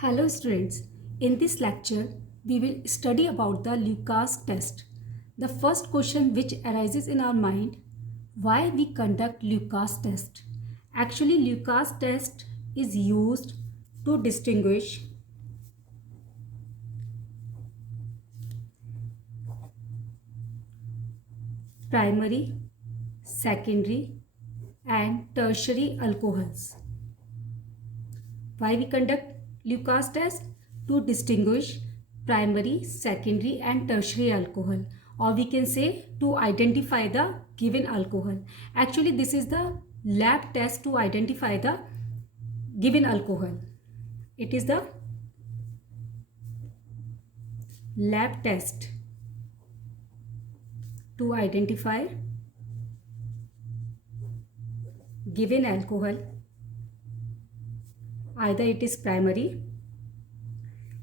Hello students, in this lecture we will study about the Lucas test. The first question which arises in our mind, why we conduct Lucas test? Actually Lucas test is used to distinguish primary, secondary and tertiary alcohols. Why we conduct Lucas test? To distinguish primary, secondary and tertiary alcohol, or we can say to identify the given alcohol. Actually this is the lab test to identify the given alcohol. It is the lab test to identify given alcohol. Either it is primary,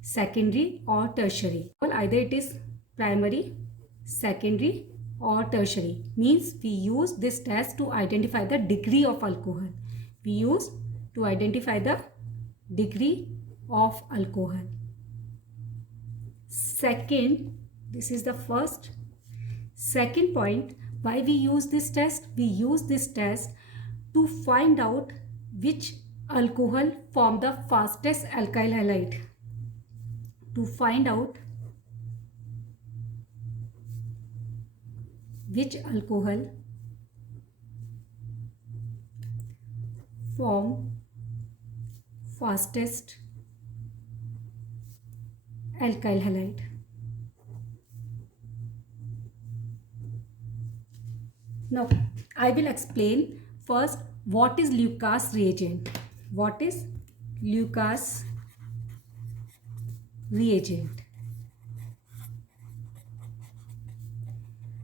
secondary or tertiary. Either it is primary, secondary or tertiary. Means we use this test to identify the degree of alcohol. We use to identify the degree of alcohol. Second, this is the first. Second point, why we use this test? We use this test to find out which alcohol form the fastest alkyl halide. To find out which alcohol form fastest alkyl halide. Now I will explain first what is Lucas reagent. What is Lucas reagent?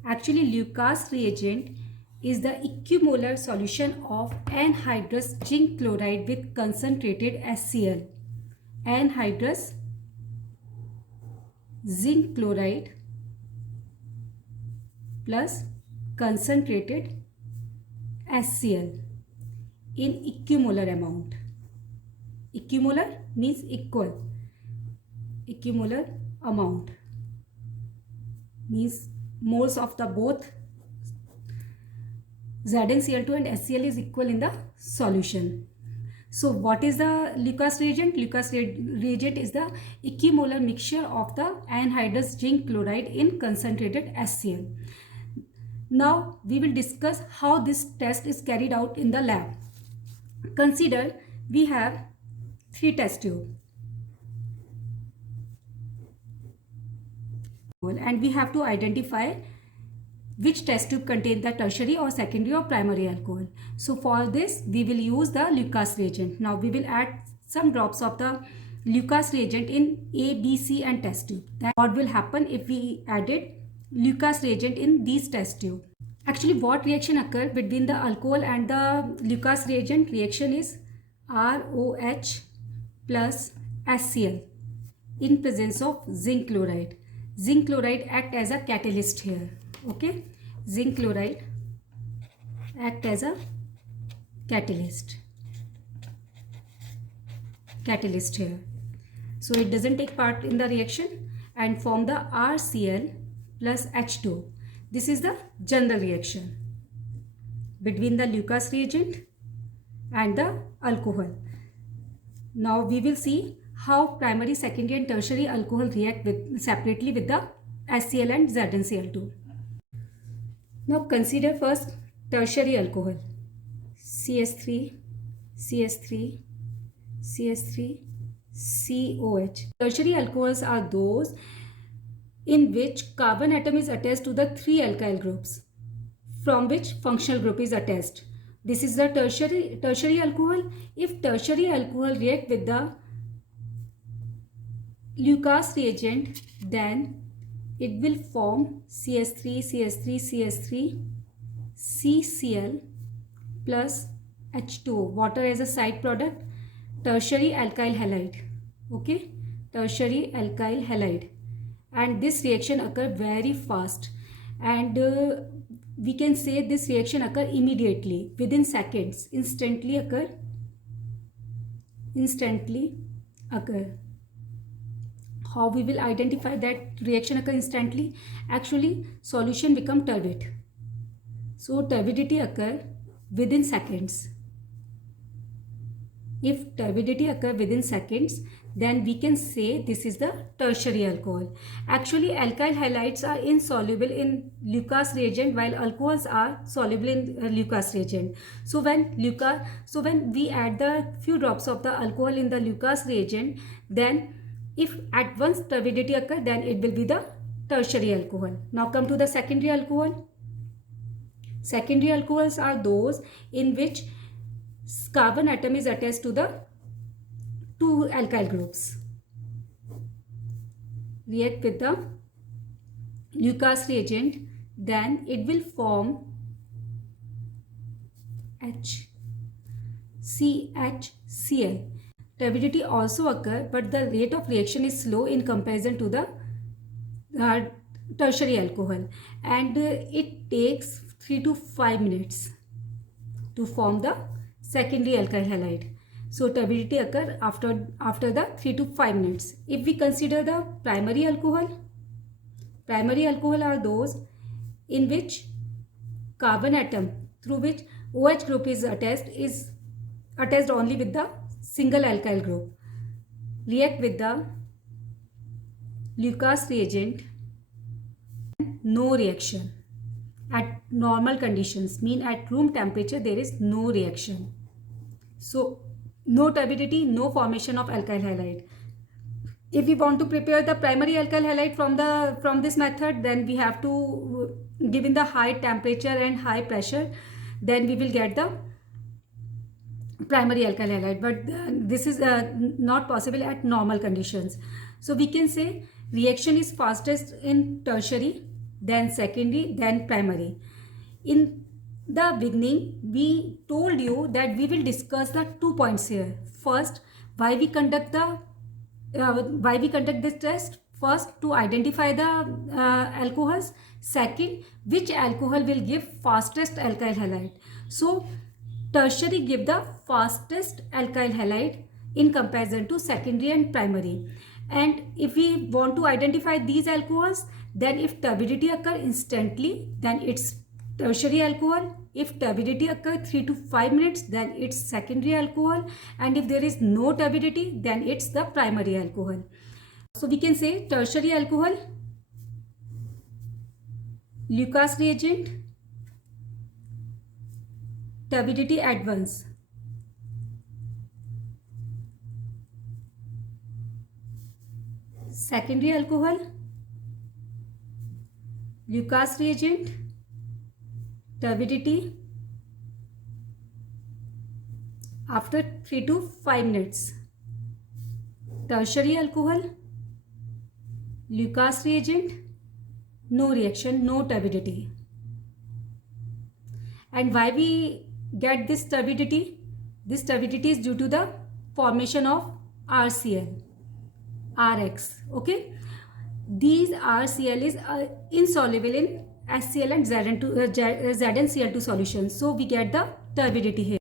Actually Lucas reagent is the equimolar solution of anhydrous zinc chloride with concentrated HCl. Anhydrous zinc chloride plus concentrated HCl in equimolar amount. Equimolar means equal. Equimolar amount means moles of the both ZnCl2 and HCl is equal in the solution. So what is the Lucas reagent? Lucas reagent is the equimolar mixture of the anhydrous zinc chloride in concentrated HCl. Now we will discuss how this test is carried out in the lab. Consider we have 3 test tubes and we have to identify which test tube contains the tertiary or secondary or primary alcohol. So for this we will use the Lucas reagent. Now we will add some drops of the Lucas reagent in A, B, C and test tube. Then what will happen if we added Lucas reagent in these test tube? Actually what reaction occur between the alcohol and the Lucas reagent? Reaction is ROH plus HCl in presence of zinc chloride. Zinc chloride act as a catalyst here. Okay, zinc chloride act as a catalyst here. So it doesn't take part in the reaction and form the RCl plus H2. This is the general reaction between the Lucas reagent and the alcohol. Now we will see how primary, secondary and tertiary alcohol react separately with the HCl and ZnCl2. Now consider first tertiary alcohol. CS3, CS3, CS3, COH. Tertiary alcohols are those in which carbon atom is attached to the 3 alkyl groups from which functional group is attached. This is the tertiary alcohol. If tertiary alcohol react with the Lucas reagent, then it will form CS3, CS3, CS3, CCl plus H2O, water as a side product, tertiary alkyl halide. Okay, tertiary alkyl halide. And this reaction occur very fast and we can say this reaction occur immediately, within seconds, instantly occur. How we will identify that reaction occur instantly? Actually, solution become turbid. So turbidity occur within seconds. If turbidity occur within seconds, then we can say this is the tertiary alcohol. Actually, alkyl halides are insoluble in Lucas reagent, while alcohols are soluble in Lucas reagent. So when we add the few drops of the alcohol in the Lucas reagent, then if at once turbidity occur, then it will be the tertiary alcohol. Now come to the secondary alcohol. Secondary alcohols are those in which carbon atom is attached to the two alkyl groups. React with the Lucas reagent, then it will form HCHCl. Turbidity also occur, but the rate of reaction is slow in comparison to the tertiary alcohol, and it takes 3 to 5 minutes to form the secondary alkyl halide. So turbidity occur after the 3 to 5 minutes. If we consider the primary alcohol are those in which carbon atom through which OH group is attached only with the single alkyl group. React with the Lucas reagent, no reaction. At normal conditions, mean at room temperature, there is no reaction. So no turbidity, no formation of alkyl halide. If we want to prepare the primary alkyl halide from this method, then we have to given the high temperature and high pressure, then we will get the primary alkyl halide. But this is not possible at normal conditions. So we can say reaction is fastest in tertiary, then secondary, then primary. In the beginning, we told you that we will discuss the 2 points here. First, why we conduct this test. First, to identify the alcohols. Second, which alcohol will give fastest alkyl halide. So tertiary give the fastest alkyl halide in comparison to secondary and primary. And if we want to identify these alcohols, then if turbidity occur instantly, then it's tertiary alcohol. If turbidity occur 3 to 5 minutes, then it's secondary alcohol. And if there is no turbidity, then it's the primary alcohol. So we can say tertiary alcohol, Lucas reagent, turbidity at once. Secondary alcohol, Lucas reagent, turbidity after 3 to 5 minutes. Tertiary alcohol, Lucas reagent, no reaction, no turbidity. And why we get this turbidity? This turbidity is due to the formation of RCl, RX. Okay, these RCl is insoluble in HCl and ZnCl2 solutions. So we get the turbidity here.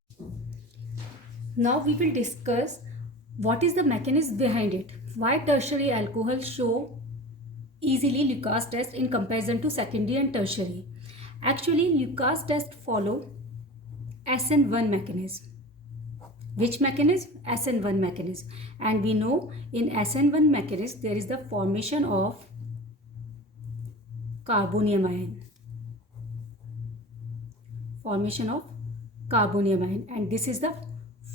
Now we will discuss what is the mechanism behind it. Why tertiary alcohol show easily Lucas test in comparison to secondary and tertiary. Actually, Lucas test follow SN1 mechanism. Which mechanism? SN1 mechanism. And we know in SN1 mechanism there is the formation of carbonium ion. Formation of carbonium ion, and this is the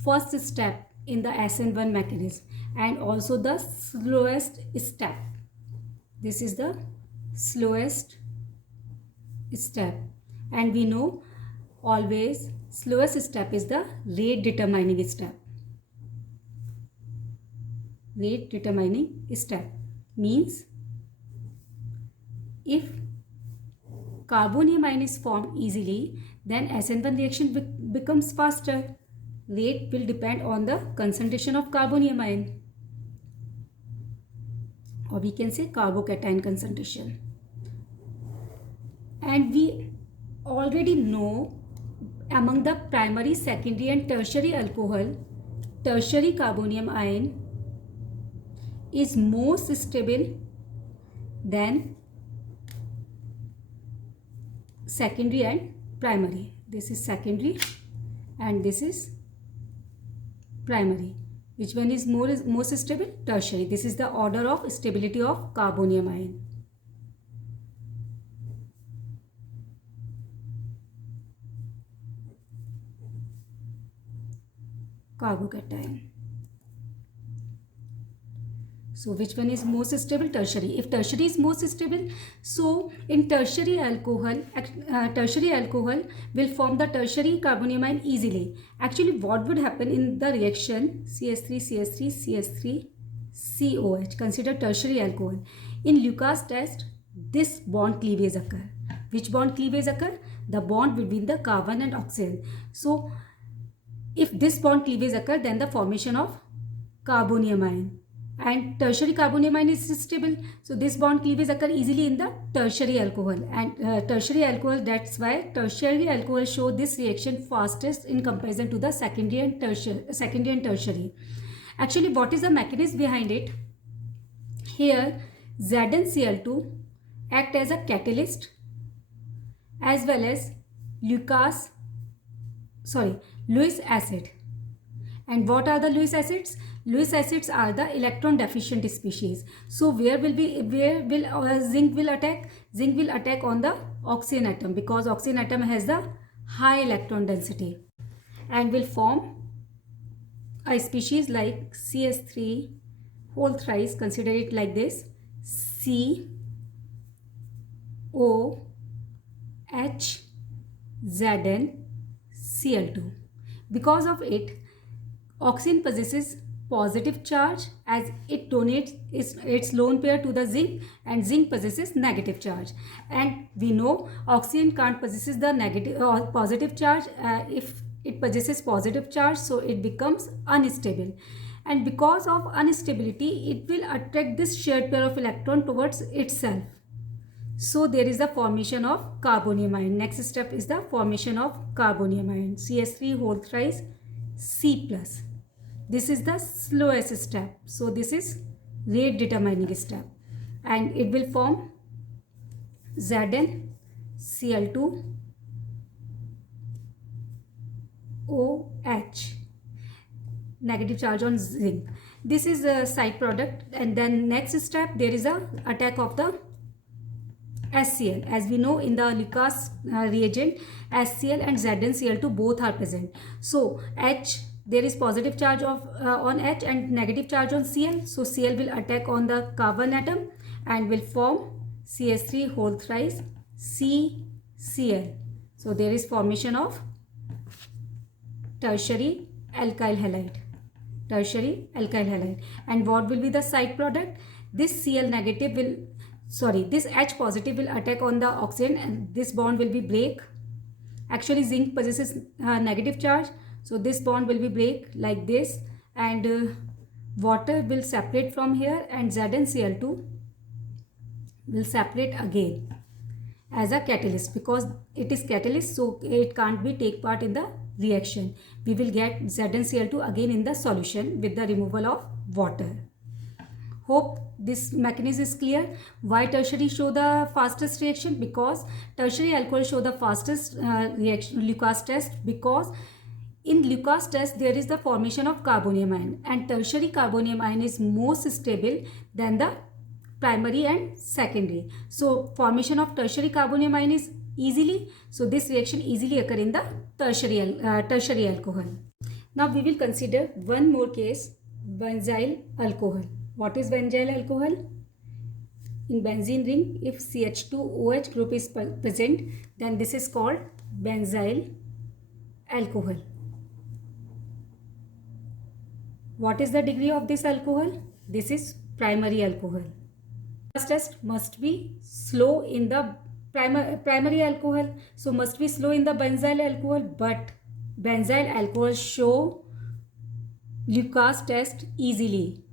first step in the SN1 mechanism and also the slowest step. This is the slowest step, and we know always slowest step is the rate determining step. Rate determining step means if carbonium ion is formed easily, then SN1 reaction becomes faster. Rate will depend on the concentration of carbonium ion, or we can say carbocation concentration. And we already know among the primary, secondary and tertiary alcohol, tertiary carbonium ion is most stable than secondary and primary. This is secondary and this is primary. Which one is most stable? Tertiary. This is the order of stability of carbonium ion. Carbocation. So which one is most stable? Tertiary. If tertiary is most stable, so in tertiary alcohol will form the tertiary carbonium ion easily. Actually, what would happen in the reaction CH3, CH3, CH3, COH? Consider tertiary alcohol. In Lucas test, this bond cleavage occur. Which bond cleavage occur? The bond between the carbon and oxygen. So if this bond cleavage occur, then the formation of carbonium ion. And tertiary carbonium ion is stable, so this bond cleavage occur easily in the tertiary alcohol. And tertiary alcohol, that's why tertiary alcohol show this reaction fastest in comparison to the secondary and tertiary. Actually, what is the mechanism behind it? Here ZnCl2 act as a catalyst as well as Lewis acid. And what are the Lewis acids? Lewis acids are the electron deficient species. So where will zinc will attack? Zinc will attack on the oxygen atom, because oxygen atom has the high electron density, and will form a species like CH3 whole thrice. Consider it like this: COH ZnCl2. Because of it, oxygen possesses positive charge as it donates its lone pair to the zinc, and zinc possesses negative charge. And we know oxygen can't possesses the negative or positive charge. If it possesses positive charge, so it becomes unstable, and because of instability, it will attract this shared pair of electron towards itself. So there is the formation of carbonium ion. Next step is the formation of carbonium ion. CH3 whole thrice C+. This is the slowest step. So this is rate determining step, and it will form ZnCl2 OH, negative charge on zinc. This is a side product, and then next step there is a attack of the HCl. As we know, in the Lucas reagent, HCl and ZnCl2 both are present. So H, there is positive charge on H and negative charge on Cl. So Cl will attack on the carbon atom and will form CH3 whole thrice CCl. So there is formation of tertiary alkyl halide. And what will be the side product? This Cl negative will, this H positive will attack on the oxygen, and this bond will be break. Actually, zinc possesses negative charge, so this bond will be break like this, and water will separate from here, and ZnCl2 will separate again as a catalyst. Because it is catalyst, so it can't be take part in the reaction. We will get ZnCl2 again in the solution with the removal of water. Hope this mechanism is clear. Why tertiary show the fastest reaction? Because tertiary alcohol show the fastest reaction, Lucas test, because in Lucas test there is the formation of carbonium ion, and tertiary carbonium ion is most stable than the primary and secondary. So formation of tertiary carbonium ion is easily, so this reaction easily occur in the tertiary alcohol. Now we will consider one more case, benzyl alcohol. What is benzyl alcohol? In benzene ring, if CH2OH group is present, then this is called benzyl alcohol. What is the degree of this alcohol? This is primary alcohol. First test must be slow in the primary alcohol, so must be slow in the benzyl alcohol, but benzyl alcohol show Lucas test easily.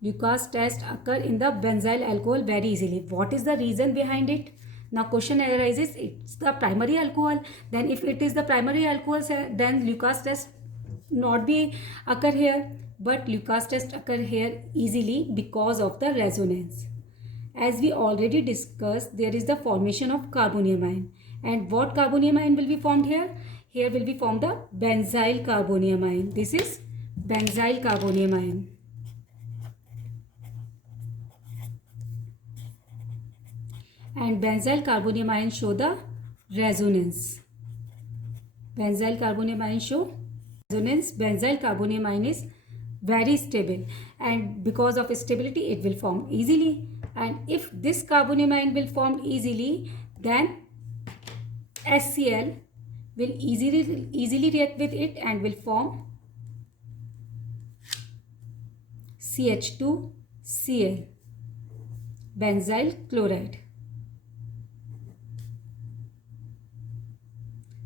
Lucas test occur in the benzyl alcohol very easily. What is the reason behind it? Now question arises, it's the primary alcohol. Then if it is the primary alcohol, then Lucas test not be occur here. but Lucas test occur here easily because of the resonance. As we already discussed, there is the formation of carbonium ion. And what carbonium ion will be formed here? Here will be formed the benzyl carbonium ion. This is benzyl carbonium ion. And benzyl carbonium ion show the resonance. Benzyl carbonium ion show resonance. Benzyl carbonium ion is very stable, and because of stability it will form easily. And if this carbonium ion will form easily, then HCl will easily react with it and will form CH2Cl, benzyl chloride.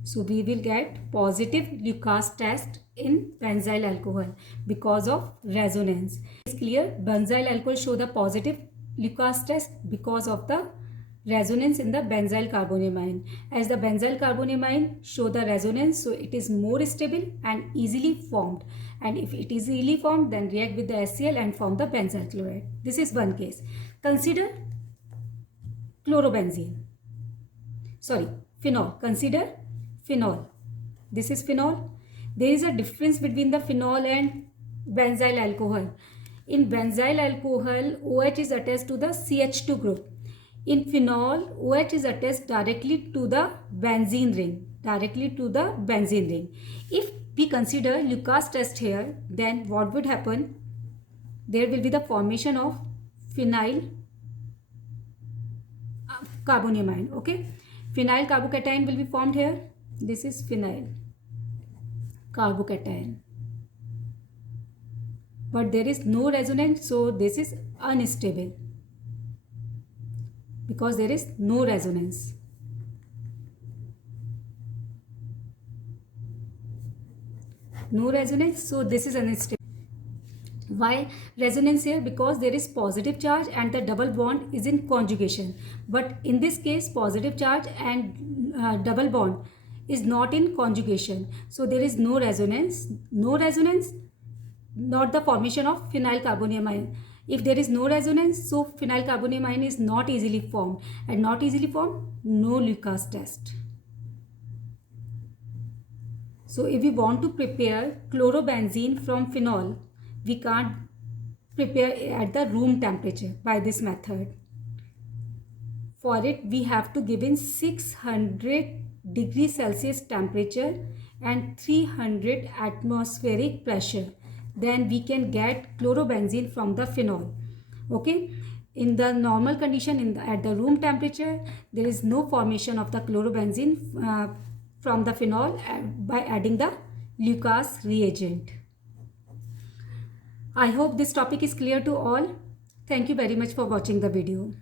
So we will get positive Lucas test in benzyl alcohol because of resonance. It's clear, benzyl alcohol show the positive Lucas test because of the resonance in the benzyl carbonium ion. As the benzyl carbonium ion show the resonance, so it is more stable and easily formed. And if it is easily formed, then react with the HCl and form the benzyl chloride. This is one case. Consider chlorobenzene. Sorry, phenol. Consider phenol. This is phenol. There is a difference between the phenol and benzyl alcohol. In benzyl alcohol, OH is attached to the CH2 group. In phenol, OH is attached directly to the benzene ring. If we consider Lucas test here, then what would happen? There will be the formation of phenyl carbonium ion. Okay, phenyl carbocation will be formed here. This is phenyl carbocation, but there is no resonance, so this is unstable because there is no resonance. So this is unstable. Why resonance here? Because there is positive charge and the double bond is in conjugation, but in this case positive charge and double bond is not in conjugation, so there is no resonance, not the formation of phenyl carbonium ion. If there is no resonance, so phenyl carbonium ion is not easily formed, and not easily formed, no Lucas test. So if we want to prepare chlorobenzene from phenol, we can't prepare at the room temperature by this method. For it, we have to give in 600 degrees Celsius temperature and 300 atmospheric pressure. Then we can get chlorobenzene from the phenol. Okay, in the normal condition, at the room temperature, there is no formation of the chlorobenzene from the phenol by adding the Lucas reagent. I hope this topic is clear to all. Thank you very much for watching the video.